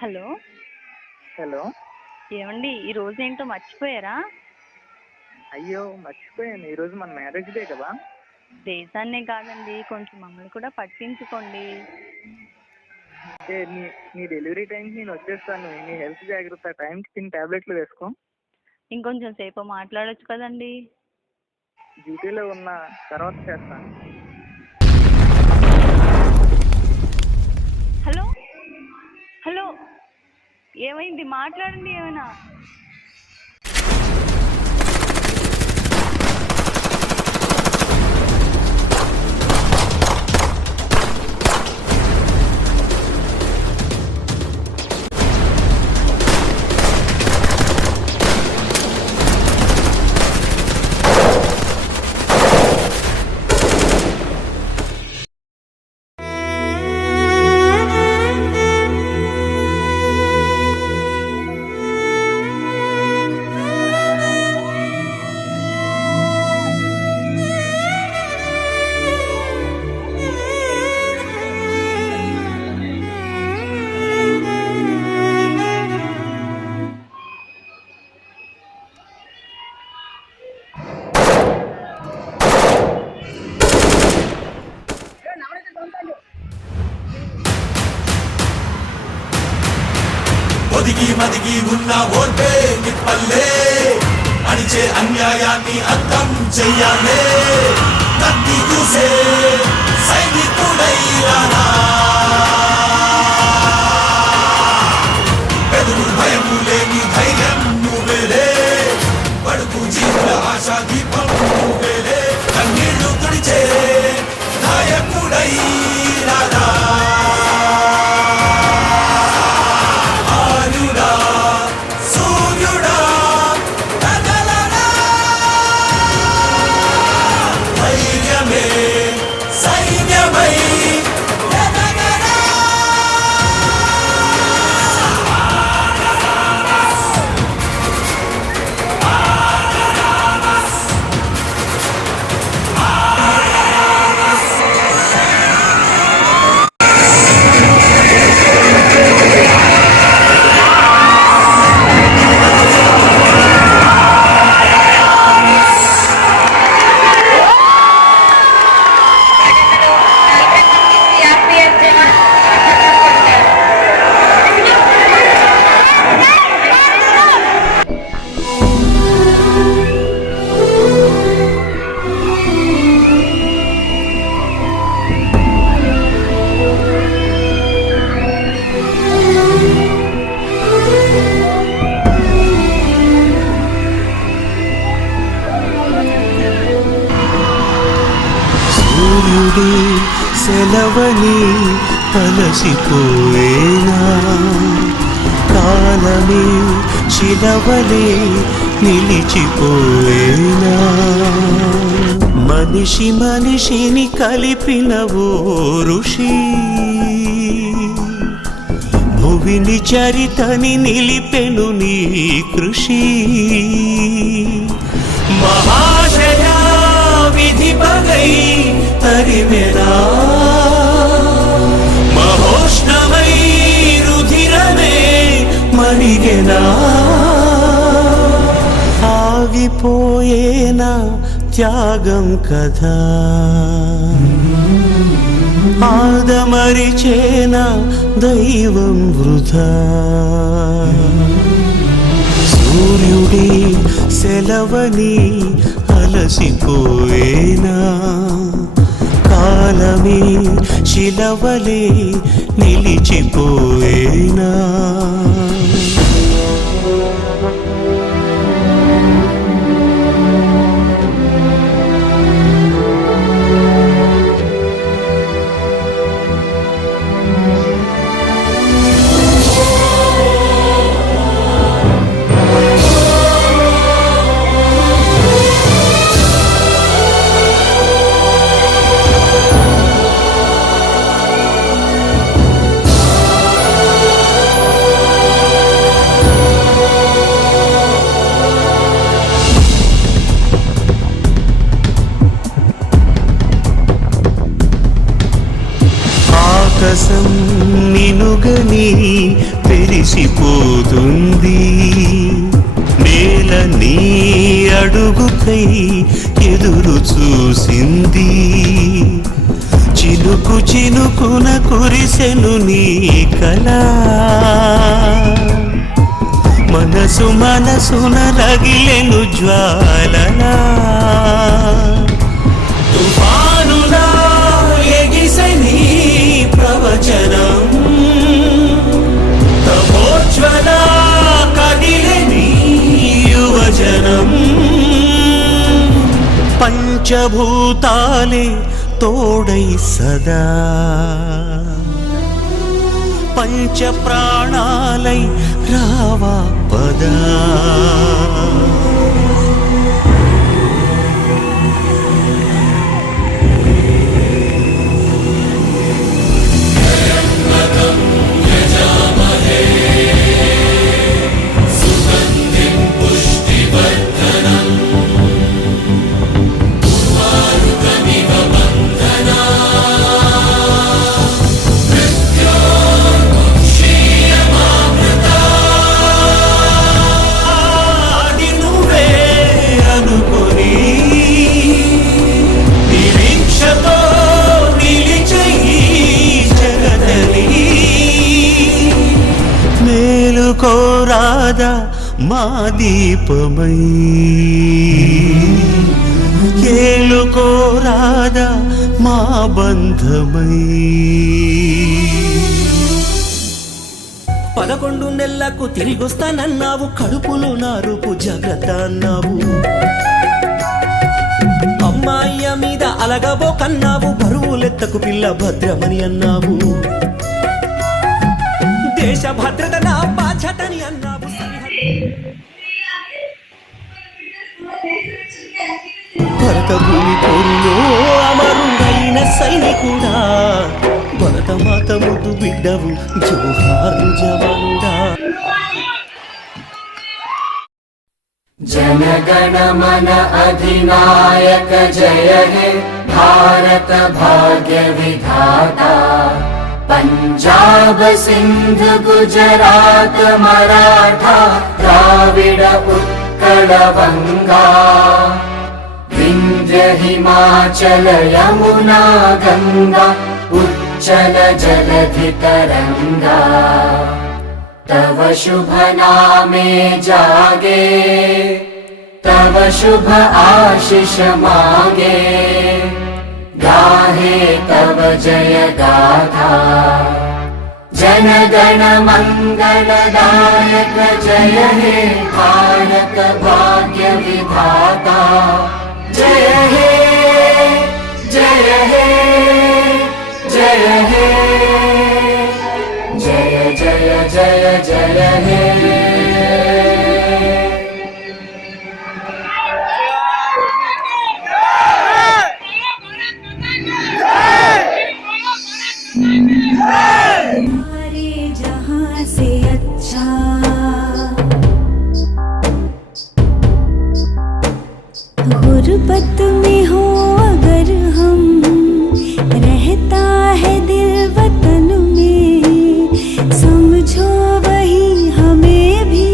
Hello hello ఏమండి ఈరోజు ఏంటో మర్చిపోయారా? అయ్యో మర్చిపోయాను, ఈరోజు మన మ్యారేజ్ డే కదా. దేశాన్నే కాదండి, కొంచెం మమ్మల్ని కూడా పట్టించుకోండి. అంటే నీ డెలివరీ టైంకి నేను వచ్చేస్తాను. నీ హెల్త్ జాగ్రత్త, టైంకి తిని టాబ్లెట్లు వేసుకో. ఇంకొంచెం సేపు మాట్లాడొచ్చు కదండి. డ్యూటీలో ఉన్న తర్వాత చేస్తాను. హలో హలో ఏమైంది? మాట్లాడండి ఏమైనా. ఒదిగి మదిగి ఉన్న ఓర్పే నిప్పల్లే అణిచే అన్యాయాన్ని అంతం చెయ్యాలే. నన్ను చూసే సైనికుడైనా పెదరు భయము లేని ధైర్యం నువ్వేలే. పడుకు జీవుల ఆశా దీపం నువ్వేలే. కన్నీళ్లు తుడిచే నాయకుడైనా సైన్యమై సెలవని అలసిపోయేనా కాలమే శిలవలే నిలిచిపోయేనా మనిషి మనిషిని కలిపిన ఓ ఋషి భువిని చరితని నిలిపెను నీ కృషి మహాశయ విధి పగై తరిమెనా మహోష్ణమై రుధిరమే మరిగెనా ఆగిపోయేనా త్యాగం కదా ఆదమరిచేనా దైవం వృధా సూర్యుడి సెలవని అలసిపోయేనా కాలమే శిలవలే నిలిచిపోయేనా ఆకాశం నినుగని పెరిసిపోతుంది నేల నీ అడుగుకై ఎదురు చూసింది చినుకు చినుకున కురిసెను నీ కళ మనసు మనసున రగిలెను జ్వాలలా తుఫానులా ఎగిసని ప్రవచనం తపోజ్వల కదిలని యువజనం పంచభూతాలే తోడై సదా పంచ ప్రాణాలై రావా పదా కోరాదా మా దీపమై ఏలుకోరాదా మా బంధమై 11 నెలలకు తిరిగొస్తానన్నావు కడుపులో నా రూపు జాగ్రత్త అన్నావు అమ్మాయి మీద అలగబోకన్నావు బరువులెత్తకు పిల్ల భద్రమని అన్నావు దేశ భద్రత నా బాధ్యతని అన్నావు భరత భూమి పోరులో అమరుడైన సైనికుడా భరత మాత ముద్దు బిడ్డవు జోహారు జవానుడా जनगण मन अधिनायक जय हे भारत भाग्य विधाता पंजाब सिंध गुजरात मराठा द्राविड उत्कल बंगा विंध्य हिमाचल यमुना गंगा उच्चल जलधि तरंगा तव शुभ नामे जागे तव शुभ आशीष मांगे गाहे तव जय गाथा जन गण मंगलदायक जय हे भारत भाग्य विधाता जय हे जय हे जय गुर्बत में हो अगर हम, रहता है दिल वतन में, समझो वही हमें भी,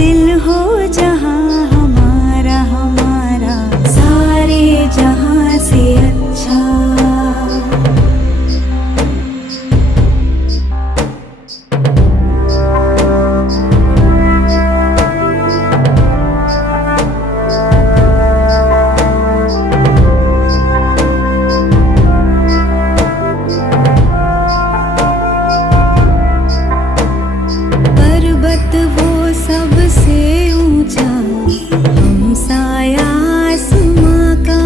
दिल हो जहाँ हमारा हमारा सारे जहाँ से अच्छा। पर्वत वो सबसे ऊंचा, हम साया आसमां का,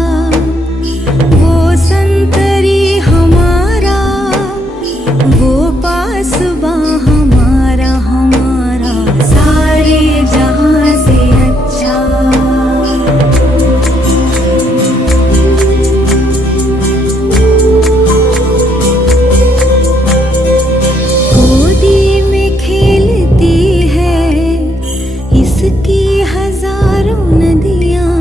वो संतरी हमारा, वो पासबां हमारा हमारा सारे जहां से अच्छा। गोदी में खेलती है इसकी हजारों नदियाँ,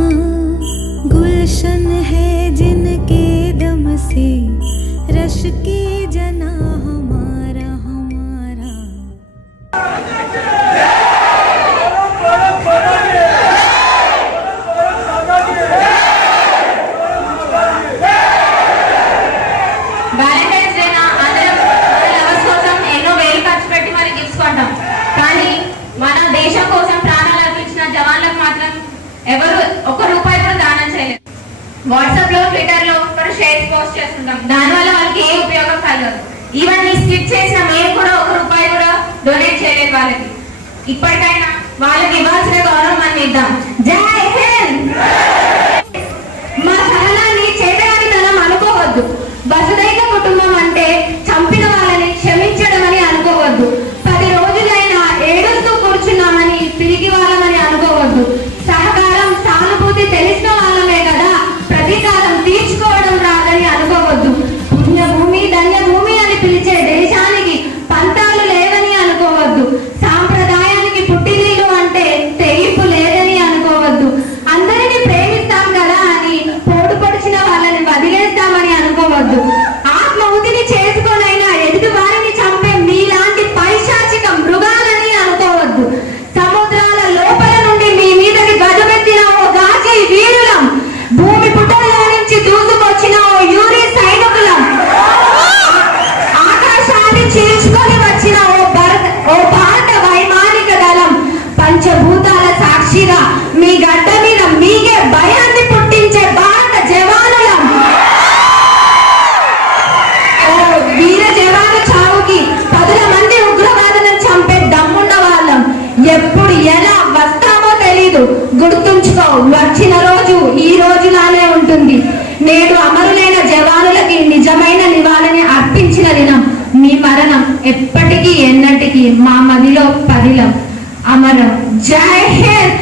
गुलशन है जिनके दम से रश के जना हमारा हमारा। వ్యాలంటైన్స్ డే అందరం మన లవర్స్ కోసం ఎన్నో వేలు ఖర్చు పెట్టి మరి గిఫ్ట్స్ కొంటాం, కానీ మన దేశం కోసం ప్రాణాలు అర్పించిన జవాన్లకు మాత్రం ఎవరు ఒక్క రూపాయి కూడా దానం చేయలేదు. వాట్సాప్ లో, ట్విట్టర్ లో షేర్స్ పోస్ట్ చేస్తుంటాం, దానివల్ల వాళ్ళకి ఏ ఉపయోగం కలగదు. ఈవెన్ ఈ స్కిట్ చేసిన మేము కూడా ఒక్క రూపాయి కూడా డొనేట్ చేయలేదు వాళ్ళకి. ఇప్పటికైనా వాళ్ళకి ఇవ్వాల్సిన గౌరవం మనం ఇద్దాం. జై హింద్. మా సహనాన్ని చేతగానితనం అనుకోవద్దు. వసుదైక కుటుంబం అంటే చంపిన వాళ్ళని క్షమించడం అని అనుకోవద్దు. 10 రోజులైనా ఏడుస్తూ కూర్చున్నామని పిరికి వాళ్ళమని అనుకోవద్దు. సహకారం, సానుభూతి తెలిసిన వాళ్ళమే కదా, ప్రతీకారం తీర్చుకోవడం రాదని అనుకోవద్దు. పుణ్యభూమి, ధన్యభూమి అని పిలిచే దేశానికి పంతాలు లేవని అనుకోవద్దు. సాంప్రదాయానికి పుట్టినీళ్ళు అంటే తెగింపు లేదని అనుకోవద్దు. అందరినీ ప్రేమిస్తాం కదా అని పోటు పొడిచిన వాళ్ళని వదిలేస్తామని అనుకోవద్దు. ఆత్మహుతిని చేసుకొనైనా ఎదుటి వారిని చంపే మీలాంటి పైశాచిక మృగాలని అనుకోవద్దు. సముద్రాల లోపల నుండి మీ మీదకి గజమెత్తిన ఓ గాజీ వీరులం, భూమి పుటల్లో నుంచి దూసుకొచ్చిన ఓ యూరి సైనికులం, ఆకాశాన్ని చీల్చుకొని వచ్చిన ఓ భారత వైమానిక దళం, పంచభూతాల సాక్షిగా మీ గడ్డ మీద మీకే భయాన్ని పుట్టించే భారత జవానులం. ఓ వీర జవాను చావుకి 10 మంది ఉగ్రవాదులను చంపే దమ్మున్న వాళ్ళం. ఎప్పుడు ఎలా వస్తామో తెలీదు, గుర్తుంచుకో, వచ్చిన రోజు ఈ రోజులానే ఉంటుంది. నేడు అమరులైన జవానులకి నిజమైన నివాళిని అర్పించిన దినం. మీ మరణం ఎప్పటికీ ఎన్నటికీ మా మదిలో పదిలం, అమరం. జై హింద్.